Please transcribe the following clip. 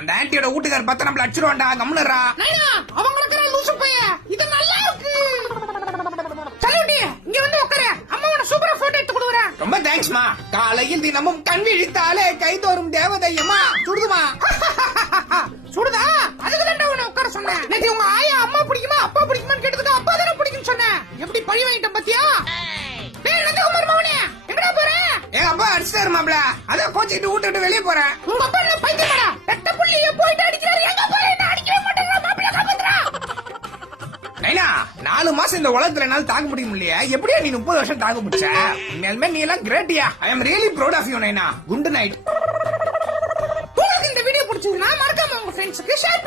அந்த ஆன்ட்டியோட வீட்டுக்கார பத்த நம்மள அடிச்சிருவான்டா. கம்முனரா. அவங்களுக்கு லூசு பைய இது நல்லா இருக்கு. சலூட்டி இங்க வந்து உட்காரு. அம்மாவோட சூப்பரா போட்டோ எடுத்து கொடுக்குறேன். ரொம்ப தேங்க்ஸ்மா. காலையில் தினமும் கண் விழித்தாலே கைதோறும் தேவதையம்மா. சுடுதுமா? சுடுதா? அதுக்கு தான் உன்னை உட்கார சொன்னேன். நேத்து உங்க ஆயா அம்மா பிடிக்குமா அப்பா பிடிக்குமான்னு கேட்டதுக்கு அப்பா தானே பிடிக்கும்னு சொன்னேன். எப்படி பழி வாங்கிட்டேன் பாத்தியா? டேய் நந்தகுமார் மவனே எங்கடா போற? எங்க அப்பா அடிச்சிட்டாரு மாப்ள. அதான் கோச்சிட்டு வீட்டு விட்டு வெளியே போறேன். உங்க அப்பா என்ன பைத்தியமாடா? பெத்த புள்ளிய போயிட்டு அடிக்கிறாரு. எங்க போற? என்ன அடிக்கவே மாட்டேங்கற மாப்பிள்ள காப்பாத்துறா. நைனா 4 மாசம் இந்த உலகத்துல என்னால தாங்க முடியும் இல்லையா? எப்படியா நீ 30 வருஷம் தாங்க முடிச்ச? உண்மையாலுமே நீ எல்லாம் கிரேட்டியா. I am really proud of you நைனா. Good night. உங்களுக்கு இந்த வீடியோ பிடிச்சதுன்னா மறக்காம உங்க ஃப்ரெண்ட்ஸ்க்கு ஷேர்